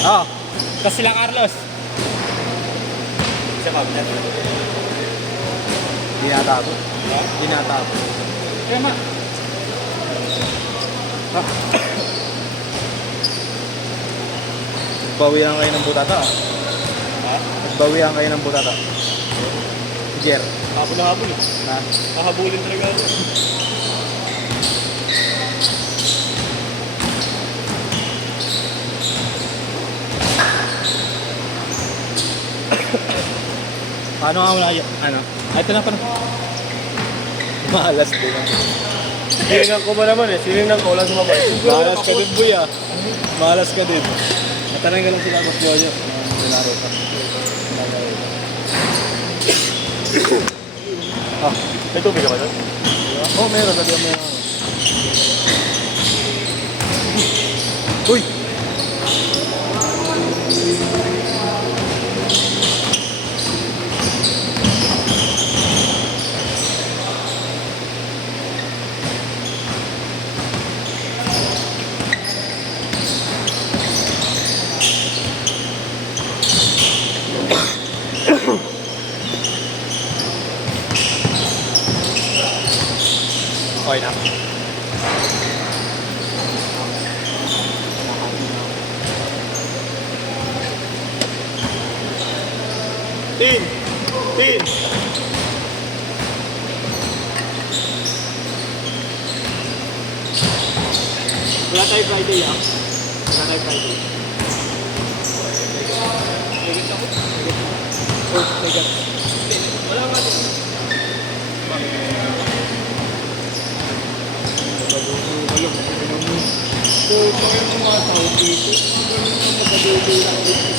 Oo. Tapos sila Carlos. Sa cabinet. Hindi natapos. Hindi natapos. Kaya ma. Nagbawian kayo ng butata. Ha? Nagbawian kayo ng butata. Jer. Habol na habol eh. Ha? Kahabulin talaga ako. Paano nga wala yun? Ano? Ay, ito na pa na. Malas din. Siningan ko ba naman eh? Siningan ko, wala sumabay. Malas ka din, boy ah. Malas ka din. Matanay ka lang sila, Boss Jojo. Nalaro ka. Ah, may tubig ka ba doon? Oh, meron. Sabi mo yung... Uy! Okay na. Tin! Tin! Wala tayo Friday ah. Wala tayo Friday. Nagit ako? Oh, nagit. Wala nga din. So, bakit ang mga tao dito? Ganun ang magkabuti lang dito.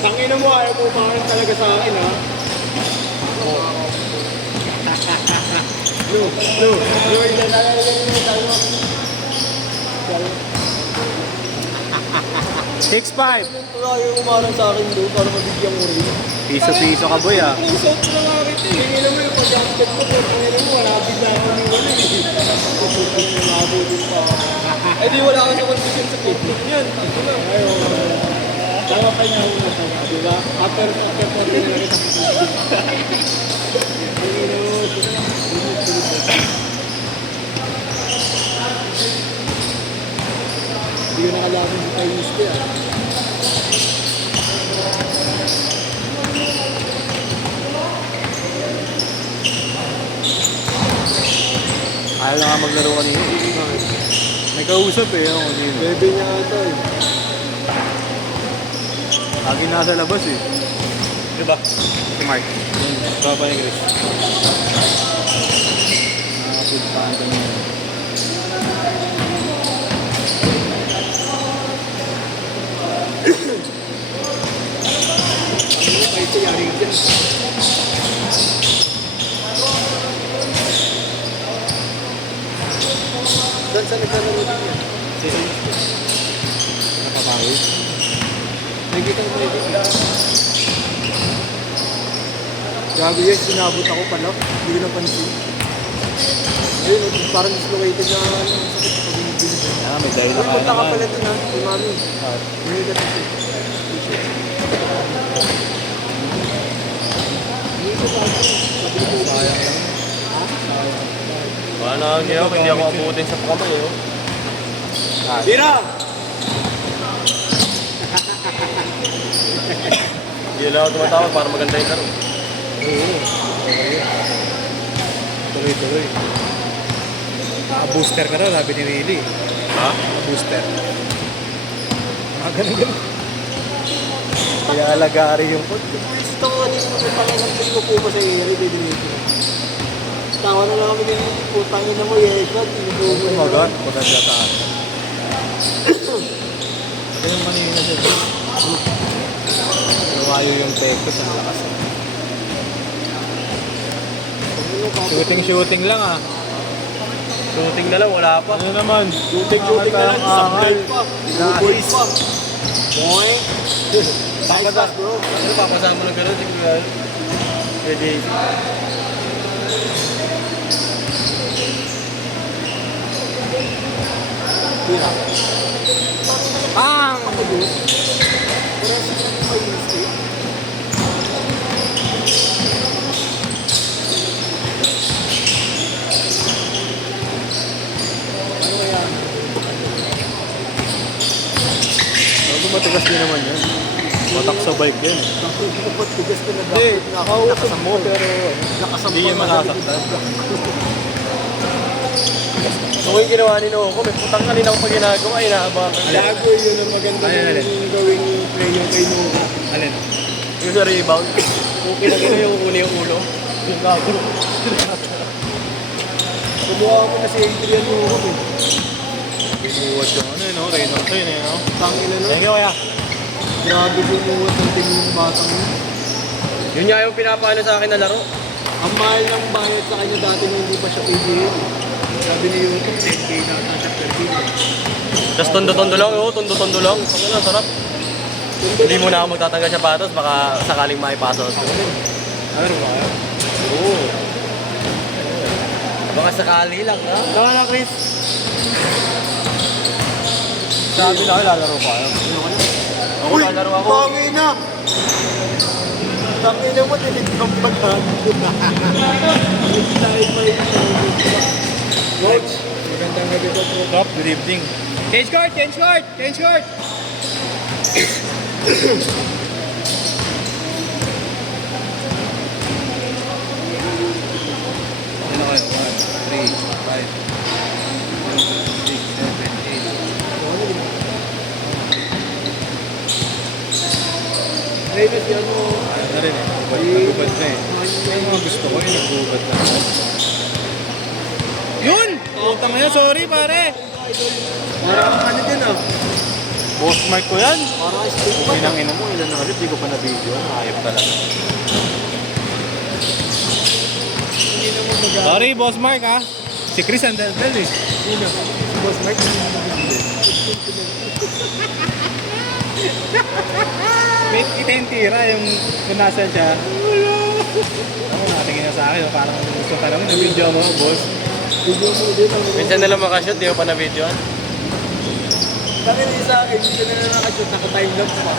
Tangina mo, ayaw mo umakin talaga sa akin, ha? No, hindi na tayo. 6-5. Ayaw umarang sa akin doon para mabigyan mo rin. Piso-piso ka, boy ah. Pusot ko na nga kita eh. Hingin naman yung pag-jacket ko. Pangina mo, wala bigla ako ni wala eh. Pusot ko na nabudin pa. Eh di wala ka sa condition sa picnic niyan. Ako na. Ayaw. Tama pa niya ako na. Diba? After na kita hingin mo. Hindi ko nakalaban sa Chinese ko yan. Ayaw na nga maglaro kanina. May kausap eh. Yung kanina. Bebe niya ata eh. Lagi nasa labas eh. Diba? Si Mark. Yung baba ni Chris. Puntaan kami. Ay, ito yari dyan. Saan sa naglalaro din yan? Nakabawi. Nagkita ko na dito. Gabi yan, sinabot ako pala. Hindi ko napansin. Ayun, parang dislocated na sakit pag binibili. Ah, may dahil Uy, punta ka pala doon ha, kay mami. Hindi ka dito. Sayang lang. Wala na ang ginawa, hindi ako abutin sa kamay eh. Ah, Tira! Hindi lang ako tumatawag para maganda yung laro. oo. Tuloy-tuloy. Booster ka daw, sabi ni Willie. Ha? Booster. Ganun-ganun. Kaya alagari yung pod. Gusto ko kanina magpapakinampin ko po ba sa area, didilito na. Tawa na lang kami din, putangin na mo, yeshot, inububo na. Magat, maganda taas. Ito yung kanina siya. Lumayo yung tekos, ang lakas. Shooting lang ah. Shooting na lang, wala pa. Ano naman? Shooting na lang, subscribe pa. Boys pa. Boy. Papas bro. Ano papasama na gano'n? Siguro. Ready. Tira. Pang! Ako doon. Parang may mistake. Ano kaya? Bago matigas din naman yan. Matak sa bike yan. Dapat tigas ka na Hindi, nakausap mo pero Nakasampa hindi yan na makasaktan. So yung ginawa ni Noco, may putang kanina ko pa ginagawa, inaabangan. Gago yun ang maganda Alin? yung gawing play yung kay Nuka. Alin? Yung sa rebound, okay na gina yung uli yung ulo. Yung gago. Kumuha ko na si Adrian Nuka eh. Binuwat yung ano yun, no? Reynolds yun eh, no? Tangin na Thank you, kuya. Grabe bumuhat ng tingin ng batang yun. Yun nga yung pinapano sa akin na laro. Ang mahal ng bayad sa kanya dati nung hindi pa siya PGA. Sabi ni YouTube, 10K na ata siya per game. Tapos tondo-tondo lang, oh, tondo-tondo lang. Ano na, sarap. Hindi mo na ako magtatanggal sa patos, baka sakaling maipasok. Ano ba kayo? Oo. Baka sakali lang, ha? Tama na, Chris. Sabi na kayo, lalaro pa kayo. Ako lalaro ako. Tangin na! Tangin na mo, tinig ng pagkago. Hindi tayo pa rin Coach, magandang gabi ko po. Top, good evening. Change court! Change court! Change court! Ano kayo? 1, 3, 5, 6, 7, 8. Reynolds yan mo. Ano na rin eh. Nagubad na eh. Yung mga gusto ko yung nagubad na. Yun! Utang na yun, sorry pare. Parang ano din ah. Boss mic ko yan. Parang stick pa. Inang ina mo, ilan na ulit, di ko pa na-video. Ayop talaga. Hindi na mo mag- Sorry, Boss Mark ha. Si Chris ang daldal eh. Sino? Si Boss Mark. Kita yung tira, yung kung nasa siya. Ako nakatingin na sa akin, parang gusto ka naman, na-video mo, boss. Video mo din ang Minsan na lang makashoot, di ko pa na-videoan. Bakit yung sa akin, hindi ka na nakashoot, naka-timelapse pa.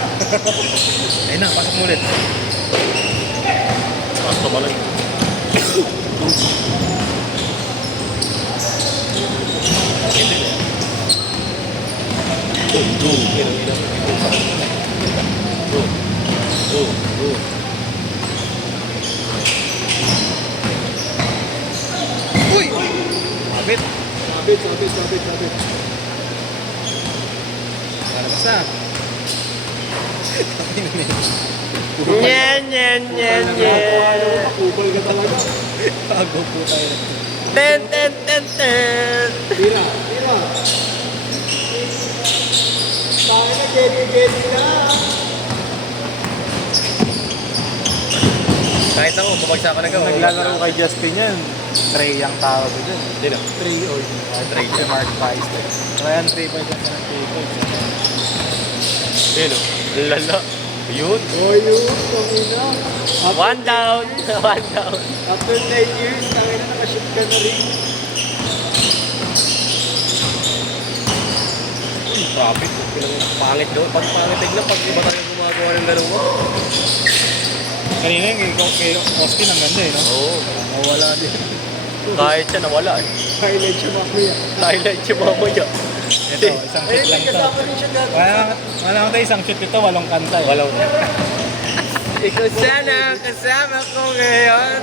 Ayun na, pasok mo ulit. Pasto pa lang. Uy! Mabit. Sabit. Para basta. Nyen, nyen, nyen, nyen. Kupal ka talaga. Bago po tayo. Ten, ten, ten, ten. Tira. Tayo na, Getty na. Kahit ako, babagsak ko na gawa. Naglalaro kay Justin yan. Trey ang tawag ko dyan. Sino? 3 or Trey. Si Mark Feisler. Ryan 3 pa dyan sa 3 points. Sino? Lala. Yun. Oh, yun. Tangina. One down. One down. After 9 years, tangina na nakashoot ka na rin. Profit. Pangit doon. Pag pangit tignan, pag iba tayo gumagawa ng ganun mo. Kanina yung kay Austin ang ganda eh, no? Oo. Nawala din. Kahit siya nawala eh. Highlight siya mamaya. Highlight siya mamaya. Ito, isang Eh, shoot lang may to. kasama rin siya gago. Wala tayo isang shoot ito, 8 kanta eh. Walaw na. Ikaw sana kasama ko ngayon.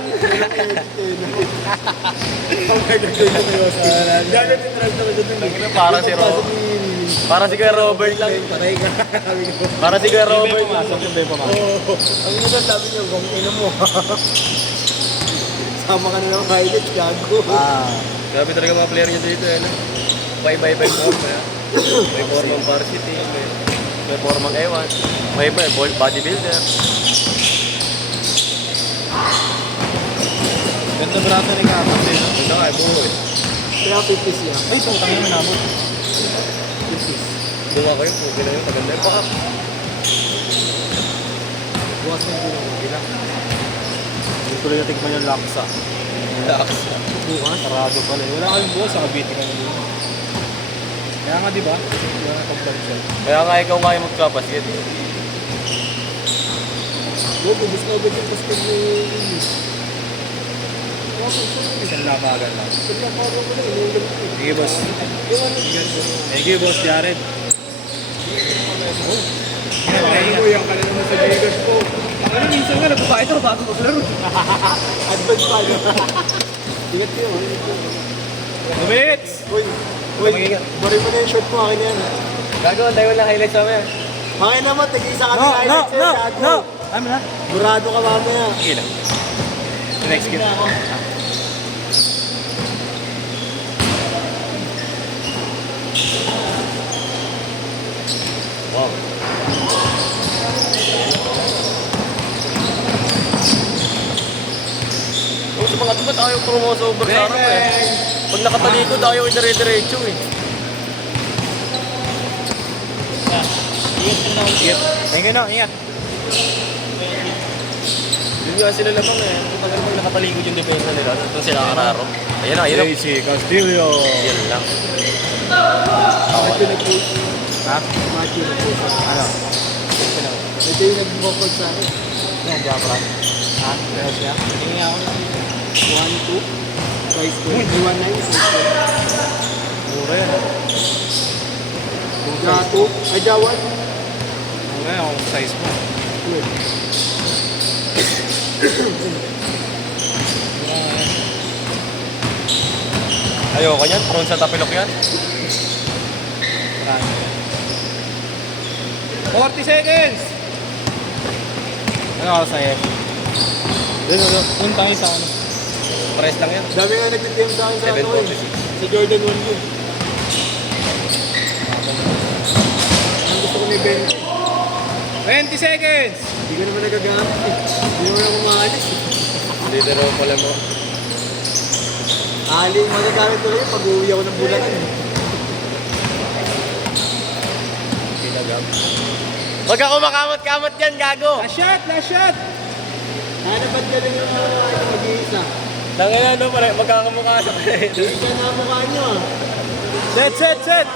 Ang gagawin ko na yun. Gagawin ko na yun. Para si Para si Kuya Robert lang. Patay ka. Sabi ko. Para si Kuya Robert. Robert. Pumasok yung Ben pumasok. Oo. Ang ina sabi niya, kung ina mo. Sama ka na ng highlight, gago. Grabe talaga mga player niya dito. Eh, no? Bye-bye form. May formang varsity. May formang ewan. May bodybuilder. Ganda brato ni Kapag din, no? Ito nga, buo eh. Kaya 50s yan. Ay, putang na manabot. 50s. Bunga ko yun, pugi na yun. Maganda yung pakap. Bukas ng bilang mo. Bilang. Hindi ko lang natigman yung laksa. Lakas. Bukas? Sarado pala. Wala kayong buwas, sa Cavite ka na din. Kaya nga, di ba? Di ba nag-vlog siya? Kaya nga ikaw nga yung magpapasket. Huwag, ubus na agad yung basket ni English. Isang labagan lang. Sila parang mo na, inuulam ko. Sige, boss. Thank you, boss Jared. Ay, mo, yan ka na naman sa Vegas ko. Ano, minsan nga, nagbabayad ako bago maglaro. Advance pa yun. Ingat kayo, ingat kayo. Lumits! Uy, bari mo na yung short mo, akin yan. Gago, ang tayo lang highlights mamaya. Akin naman, tag-isa kami highlights sa'yo, gago. Ano na? Burado ka mamaya. Sige lang. Next game. Wow. Yung sa mga tumat, ayaw promo sa over sa harap eh. Pag nakatalikod, ayaw idire-diretso eh. Ingat. Thank you, no. Ingat. Yun nga sila lamang eh. Kung tagal pag nakatalikod yung depensa nila, doon sila kararo. Ayan na, ayan na. Tracy Castillo. Yan lang. Matthew nag-post. Ha? Matthew nag-post. Ano? Ito yung nag-post sa akin. Ano, Jabra? Ha? Pero siya? Tingin nga ako na. 1-2. Price ko. 1-9. Mura yan. Gato. Ay, Jawan. Mura yan kung size mo. Good. Ayoko yan, prone sa tapilok yan. 40 seconds! Ano ako sa'yo? Doon tayo sa ano. Press lang yan. Dami nga nag-TM sa akin sa ano eh. 746. Sa Jordan 1 yun. Ang gusto ko ni Ben. 20 seconds! Hindi ko naman nagagamit eh. Hindi naman ako maalis eh. Hindi na raw pala mo. Aling magagamit ko lang yun pag uuwi ako ng Bulacan eh. Pinagam. Huwag ako makamot-kamot yan, gago! Last shot! Last shot! Hanapad ka lang yung mag-iisa. Tangina, no, magkakamukha sa Hindi ka na mukha nyo ah. Set! Set! Set!